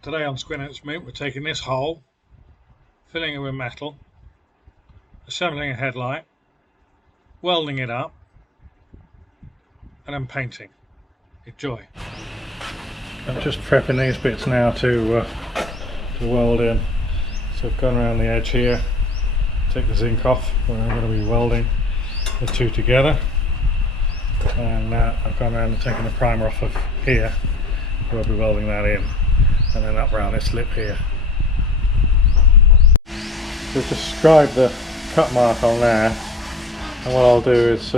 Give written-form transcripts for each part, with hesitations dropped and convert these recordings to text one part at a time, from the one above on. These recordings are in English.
Today on Squinet's Meat we're taking this hole, filling it with metal, assembling a headlight, welding it up and then painting. Enjoy. I'm just prepping these bits now to weld in. So I've gone around the edge here, take the zinc off where I'm going to be welding the two together, and I've gone around and taken the primer off of here where I'll be welding that in, and then up around this lip here. So I've described the cut mark on there, and what I'll do is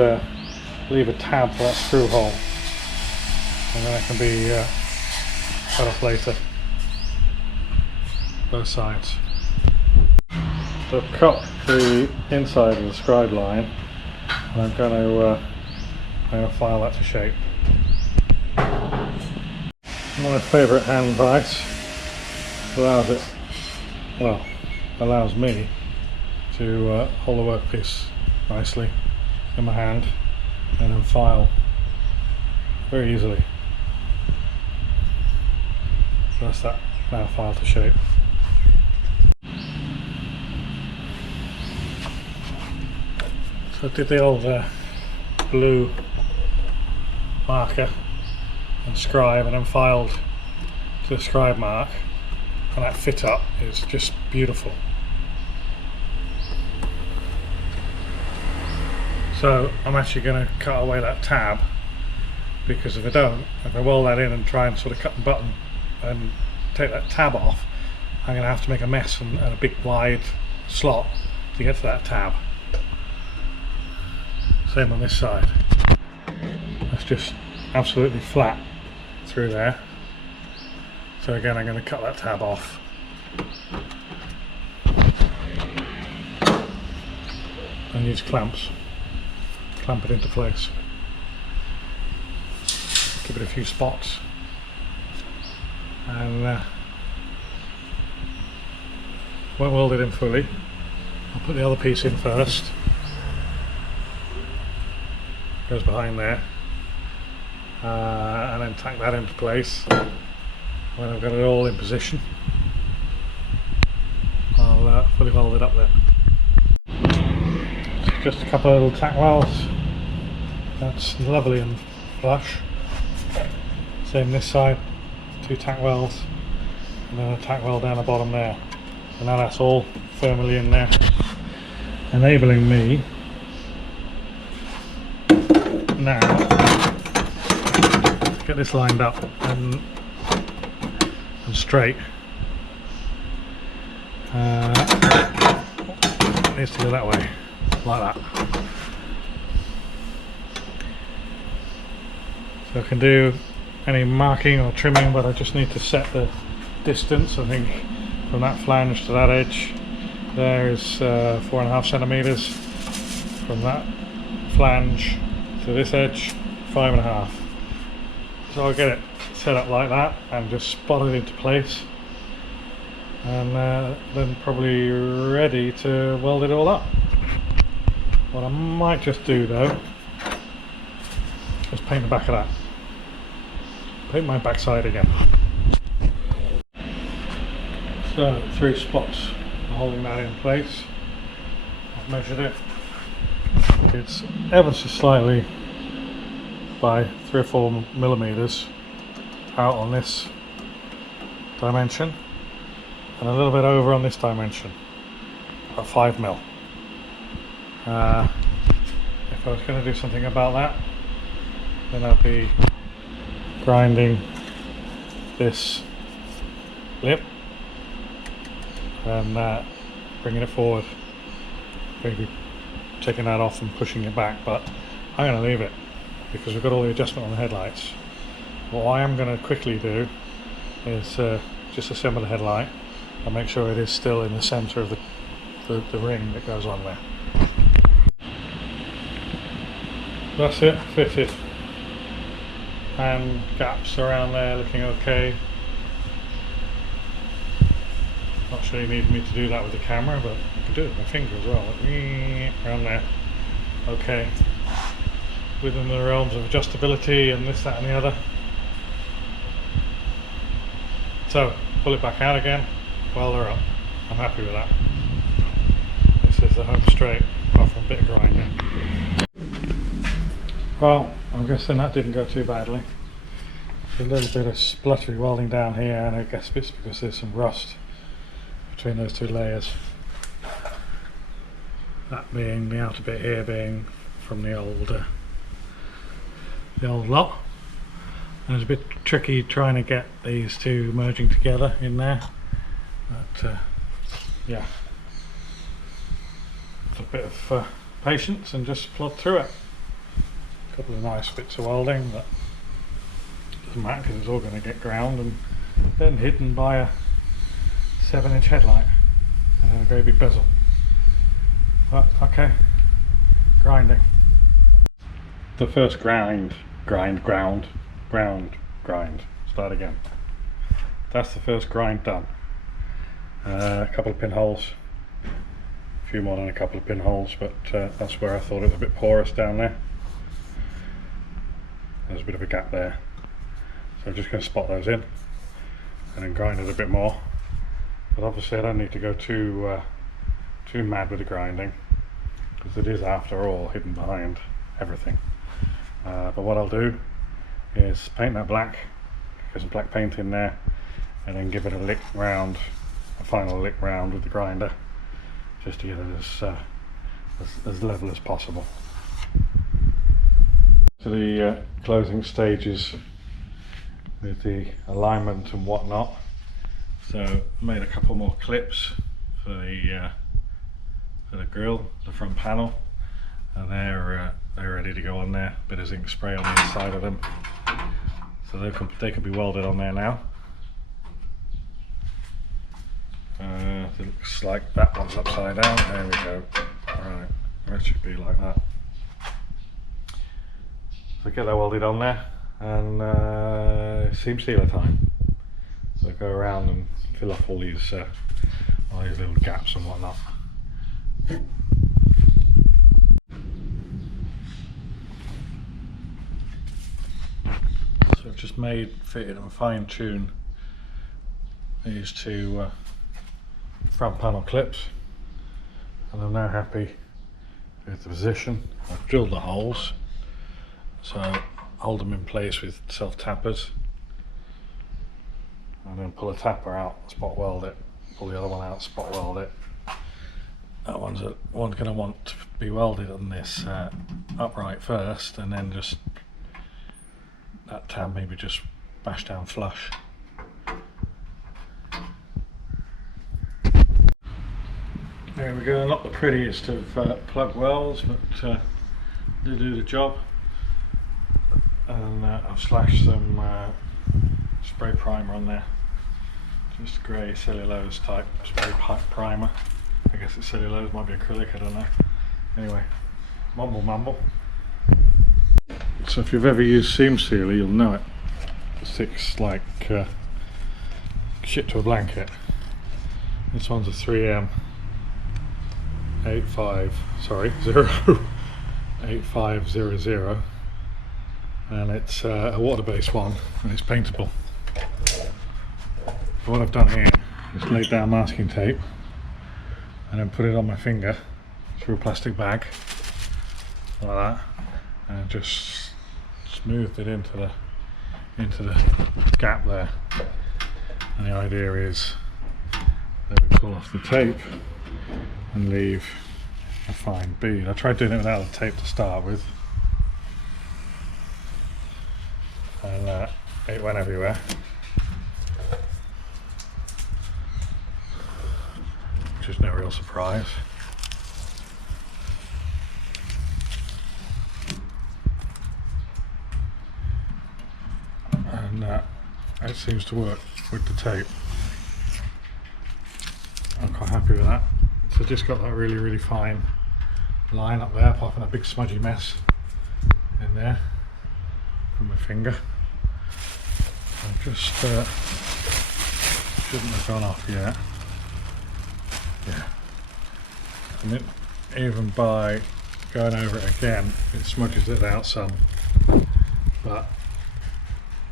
leave a tab for that screw hole, and then it can be cut off later, both sides. So I've cut the inside of the scribe line, and I'm going to file that to shape. My favourite hand vise allows me to hold the workpiece nicely in my hand and then file very easily. So that's that now filed to shape. So I did the old blue marker and scribe, and then filed to the scribe mark, and that fit up is just beautiful. So I'm actually going to cut away that tab, because if I weld that in and try and sort of cut the button and take that tab off, I'm going to have to make a mess and a big wide slot to get to that tab. Same on this side. That's just absolutely flat through there. So again, I'm going to cut that tab off. And use clamps. Clamp it into place. Give it a few spots. And won't weld it in fully. I'll put the other piece in first. Goes behind there. And then tack that into place. When I've got it all in position, I'll fully weld it up there. Just a couple of little tack welds. That's lovely and flush. Same this side, 2 tack welds, and then a tack weld down the bottom there. And now that's all firmly in there, enabling me now to get this lined up and straight. It needs to go that way, like that. So I can do any marking or trimming, but I just need to set the distance. I think from that flange to that edge there is 4.5 centimeters. From that flange to this edge, 5.5. So I'll get it set up like that and just spot it into place, and then probably ready to weld it all up. What I might just do though is paint the back of that. Paint my backside again. So 3 spots for holding that in place. I've measured it. It's ever so slightly by 3 or 4 millimeters out on this dimension, and a little bit over on this dimension, about 5 mil. If I was going to do something about that, then I'd be grinding this lip and bringing it forward, maybe taking that off and pushing it back, but I'm going to leave it because we've got all the adjustment on the headlights. What I am going to quickly do is just assemble the headlight and make sure it is still in the center of the ring that goes on there. That's it, fitted. And gaps around there looking okay. Not sure you need me to do that with the camera, but I can do it with my finger as well. Around there. Okay. Within the realms of adjustability and this, that and the other. So pull it back out again, weld her up. I'm happy with that. This is the home straight, apart from a bit of grinding. Well, I'm guessing that didn't go too badly. A little bit of spluttery welding down here, and I guess it's because there's some rust between those two layers. That being the outer bit here being from the old lot. And it's a bit tricky trying to get these two merging together in there, but yeah, it's a bit of patience and just plod through it. A couple of nice bits of welding, but doesn't matter because it's all going to get ground and then hidden by a 7-inch headlight and a very big bezel. But okay, grinding. The first grind. Start again. That's the first grind done. A couple of pinholes, a few more than a couple of pinholes, but that's where I thought it was a bit porous down there. There's a bit of a gap there, so I'm just going to spot those in and then grind it a bit more. But obviously I don't need to go too mad with the grinding, because it is after all hidden behind everything. But what I'll do is paint that black, get some black paint in there, and then give it a lick round, a final lick round with the grinder, just to get it as level as possible. To the closing stages with the alignment and whatnot. So I made a couple more clips for the grill, the front panel, and they're ready to go on there. Bit of zinc spray on the inside of them, so they can be welded on there now. It looks like that one's upside down. There we go. Right, that should be like that. So get that welded on there, and seam sealer time. So go around and fill up all these little gaps and whatnot. So I've just fitted and fine-tuned these two front panel clips, and I'm now happy with the position. I've drilled the holes, so hold them in place with self-tappers, and then pull a tapper out, spot weld it, pull the other one out, spot weld it. That one's going to want to be welded on this upright first, and then just that tab maybe just bash down flush. There we go, not the prettiest of plug welds, but they do the job. And I've slashed some spray primer on there, just grey cellulose type spray primer. I guess it's cellulose, might be acrylic, I don't know. Anyway, mumble. So if you've ever used seam sealer, you'll know it. It sticks like shit to a blanket. This one's a 3M 8500, and it's a water-based one, and it's paintable. So what I've done here is laid down masking tape and then put it on my finger through a plastic bag like that, and just smoothed it into the gap there. And the idea is that we pull off the tape and leave a fine bead. I tried doing it without the tape to start with, and it went everywhere. Which is no real surprise. And it seems to work with the tape. I'm quite happy with that. So just got that really fine line up there, apart from that big smudgy mess in there from my finger. I just shouldn't have gone off yet. Yeah, and it, even by going over it again, it smudges it out some, but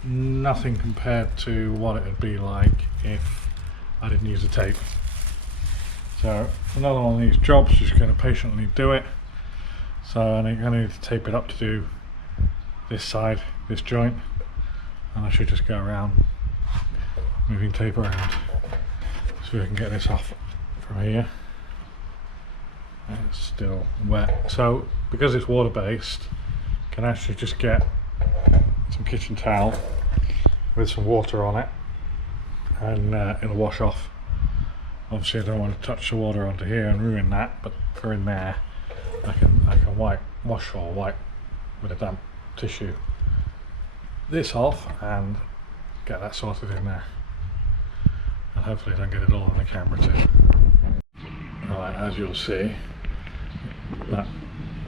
nothing compared to what it would be like if I didn't use the tape. So another one of these jobs, just going to patiently do it. So I'm going to need to tape it up to do this side, this joint, and I should just go around moving tape around so we can get this off from here. And it's still wet, so because it's water based, you can actually just get some kitchen towel with some water on it, and it'll wash off. Obviously I don't want to touch the water onto here and ruin that, but for in there I can wash or wipe with a damp tissue this off and get that sorted in there, and hopefully I don't get it all on the camera too. Right, as you'll see, that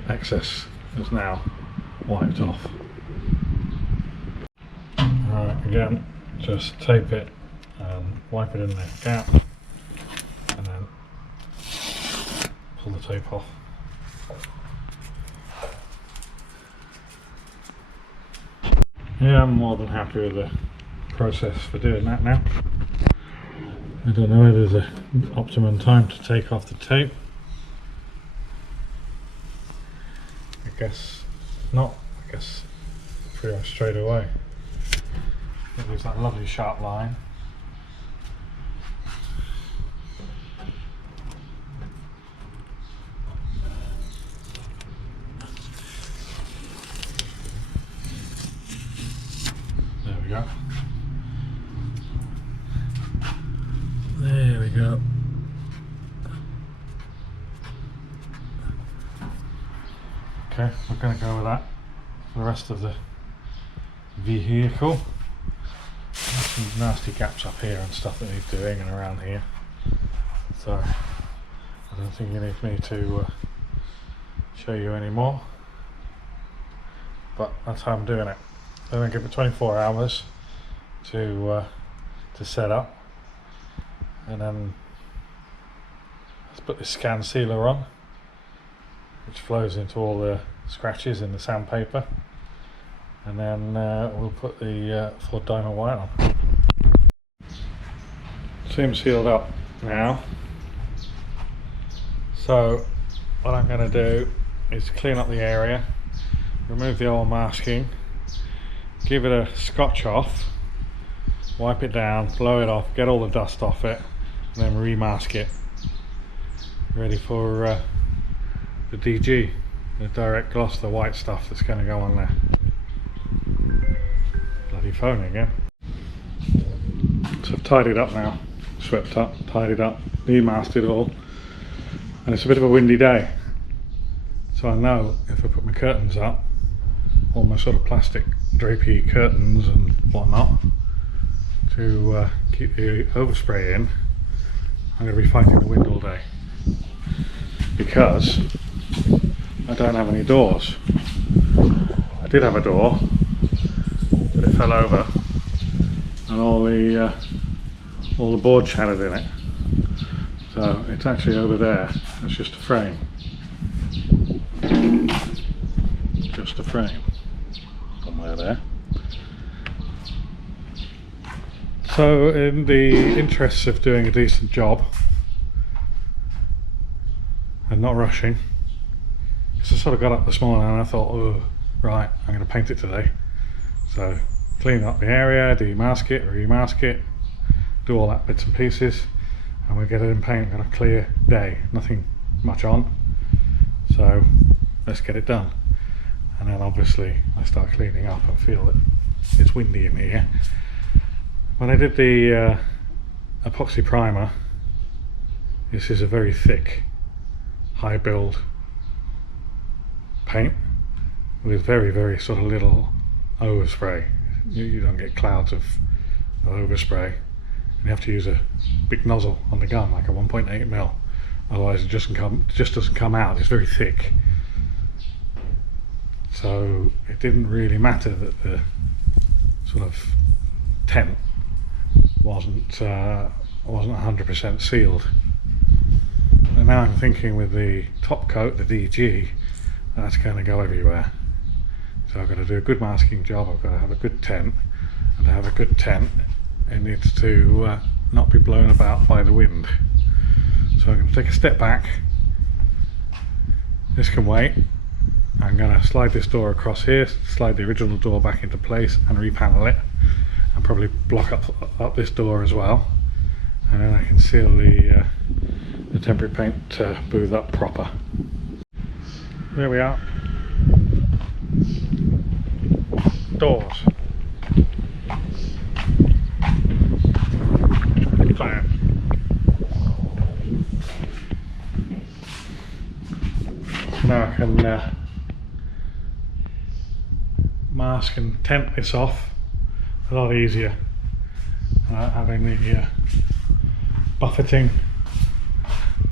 excess is now wiped off. Alright, again, just tape it and wipe it in the gap, and then pull the tape off. Yeah, I'm more than happy with the process for doing that now. I don't know whether there's an optimum time to take off the tape. I guess not. I guess pretty much straight away. It leaves that lovely sharp line. There we go. There we go. Okay, we're going to go with that for the rest of the vehicle. There's some nasty gaps up here and stuff that need doing and around here, so I don't think you need me to show you anymore, but that's how I'm doing it. I'm going to give it 24 hours to set up, and then let's put this scan sealer on, which flows into all the scratches in the sandpaper, and then we'll put the Ford Diamond White on. Seems sealed up now, so what I'm going to do is clean up the area, remove the old masking, give it a scotch off, wipe it down, blow it off, get all the dust off it, and then remask it, ready for the DG, the direct gloss, the white stuff that's going to go on there. Bloody phone again. So I've tidied up now, swept up, tidied up, demasked it all, and it's a bit of a windy day, so I know if I put my curtains up, all my sort of plastic drapey curtains and whatnot, to keep the overspray in, I'm going to be fighting the wind all day, because I don't have any doors. I did have a door, but it fell over and all the board shattered in it, so it's actually over there. It's just a frame, somewhere there. So in the interests of doing a decent job and not rushing, so I sort of got up this morning and I thought, oh right, I'm going to paint it today. So clean up the area, demask it, remask it, do all that bits and pieces, and we get it in paint. Got a clear day, nothing much on, so let's get it done. And then obviously I start cleaning up and feel that it's windy in here. When I did the epoxy primer, this is a very thick, high build paint with very, very sort of little overspray. You don't get clouds of overspray, and you have to use a big nozzle on the gun, like a 1.8mm, otherwise it just doesn't come out. It's very thick, so it didn't really matter that the sort of tent wasn't 100% sealed. And now I'm thinking with the top coat, the DG, that's going to go everywhere. So I've got to do a good masking job, I've got to have a good tent, And to have a good tent, it needs to not be blown about by the wind. So I'm going to take a step back. This can wait. I'm going to slide this door across here, slide the original door back into place and repanel it, and probably block up this door as well, and then I can seal the temporary paint booth up proper. There we are. Doors. Plan. Now I can mask and tent this off a lot easier without having the buffeting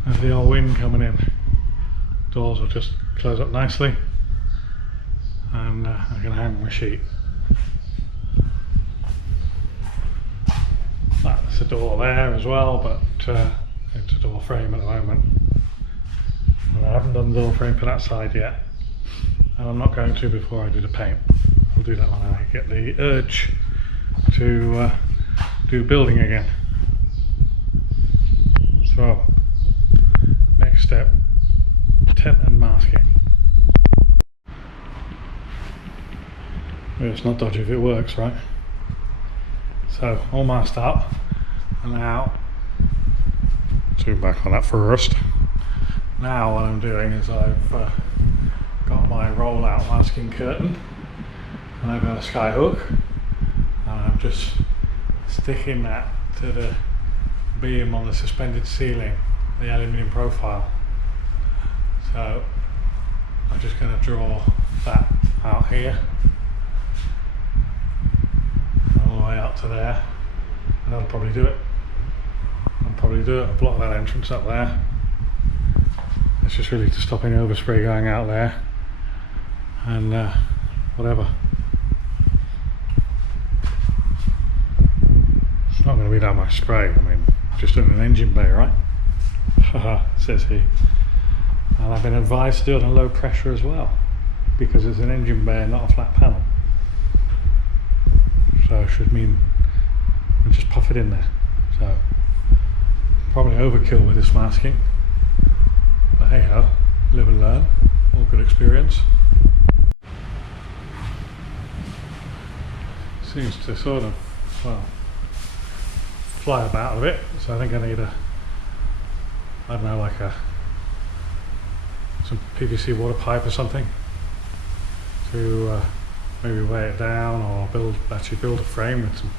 of the old wind coming in. Doors will just close up nicely, and I can hang my sheet. That's a door there as well, but it's a door frame at the moment. And I haven't done the door frame for that side yet, and I'm not going to before I do the paint. I'll do that when I get the urge to do building again. So, next step, tent and masking. Well, it's not dodgy if it works, right? So, all masked up, and now, zoom back on that first. Now what I'm doing is I've got my roll-out masking curtain, and I've got a sky hook, and I'm just sticking that to the beam on the suspended ceiling, the aluminium profile. So I'm just going to draw that out here, all the way up to there, and that'll probably do it. I'll block that entrance up there. It's just really to stop any overspray going out there, and whatever. It's not going to be that much spray. I mean, just in an engine bay, right? Haha, says he. And I've been advised to do it on low pressure as well, because it's an engine bay and not a flat panel. So it should mean we just puff it in there. So probably overkill with this masking, but hey ho, live and learn, all good experience. Seems to sort of, well, fly about a bit, so I think I need I don't know, like some PVC water pipe or something to maybe weigh it down, or actually build a frame with some,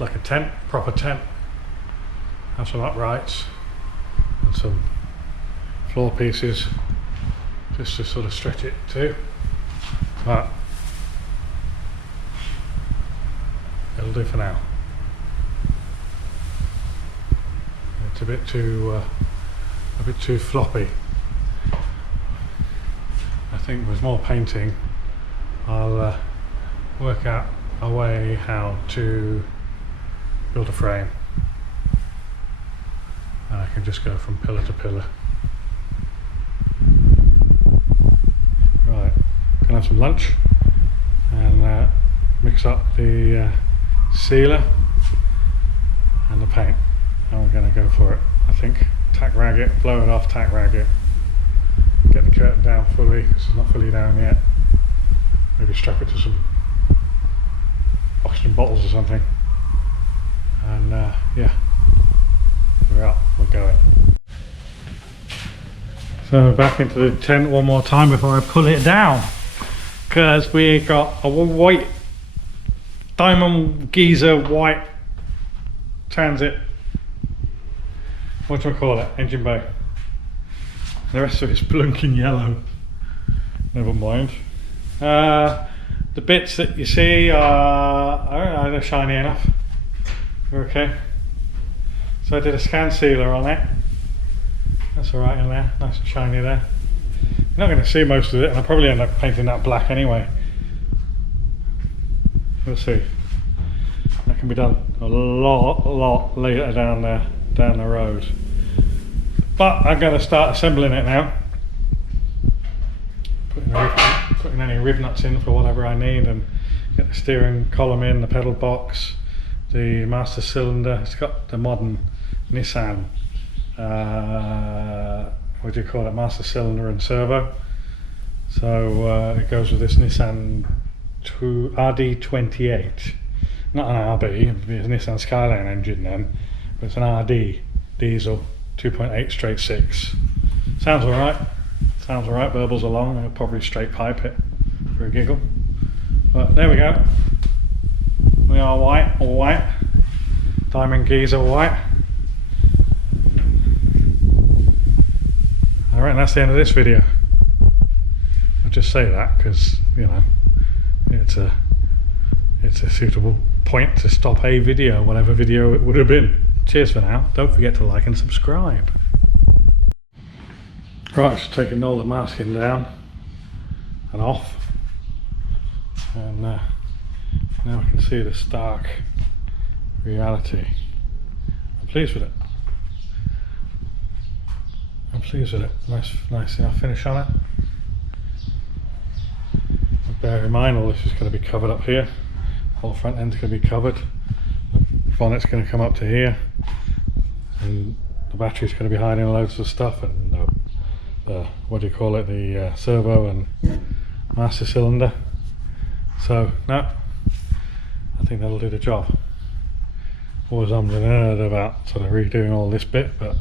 like a tent, proper tent, have some uprights and some floor pieces just to sort of stretch it too, but it'll do for now. It's a bit too floppy. I think with more painting I'll work out a way how to build a frame, and I can just go from pillar to pillar. Right, gonna have some lunch and mix up the sealer and the paint, and we're going to go for it. I think tack rag it, blow it off, tack rag it, get the curtain down fully, because it's not fully down yet, maybe strap it to some oxygen bottles or something, and yeah, we're going. So back into the tent one more time before I pull it down, because we got a white diamond geezer white transit, what do I call it, engine bay. The rest of it's blunking yellow. Never mind. The bits that you see are they're shiny enough. They're okay. So I did a scan sealer on it. That's alright in there, nice and shiny there. You're not going to see most of it, and I'll probably end up painting that black anyway. We'll see. That can be done a lot later down the road. But I'm going to start assembling it now. Putting any rib nuts in for whatever I need, and Get the steering column in, the pedal box, the master cylinder. It's got the modern Nissan, what do you call it, master cylinder and servo. So it goes with this Nissan RD28, not an RB, it'd be a Nissan Skyline engine then, but it's an RD diesel 2.8 straight 6. Sounds alright, burbles along. I'll probably straight pipe it for a giggle. But there we go. We are white, all white. Diamond keys are white. Alright, and that's the end of this video. I'll just say that because, you know, it's a suitable point to stop a video, whatever video it would have been. Cheers for now. Don't forget to like and subscribe. Right, just taking all the masking down and off, and now we can see the stark reality. I'm pleased with it. Nice enough finish on it. And bear in mind, all this is going to be covered up here. The whole front end's going to be covered. The bonnet's going to come up to here, and the battery's going to be hiding loads of stuff, and what do you call it, the servo and master cylinder. So no, I think that'll do the job. Always ummed and ahed about sort of redoing all this bit, but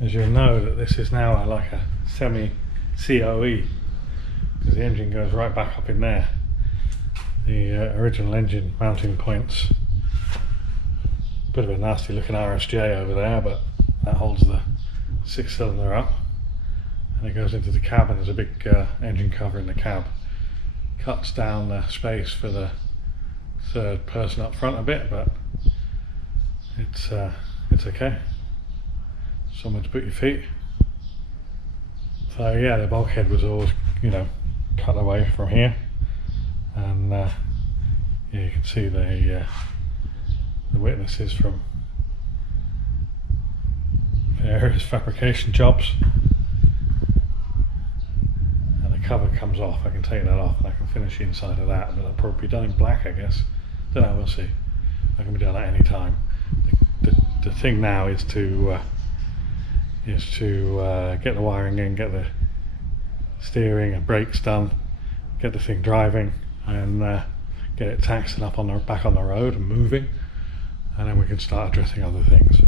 as you'll know, that this is now like a semi COE, because the engine goes right back up in there. The original engine mounting points, bit of a nasty looking RSJ over there, but that holds the 6-cylinder up, and it goes into the cab, and there's a big engine cover in the cab. Cuts down the space for the third person up front a bit, but it's okay. Somewhere to put your feet. So yeah, the bulkhead was always, you know, cut away from here, and yeah, you can see the witnesses from various fabrication jobs, and the cover comes off. I can take that off and I can finish the inside of that, but that'll probably be done in black, I guess. Don't know, we'll see. I can be done at any time. The thing now is to get the wiring in, get the steering and brakes done, get the thing driving, and get it taxiing up back on the road and moving, and then we can start addressing other things.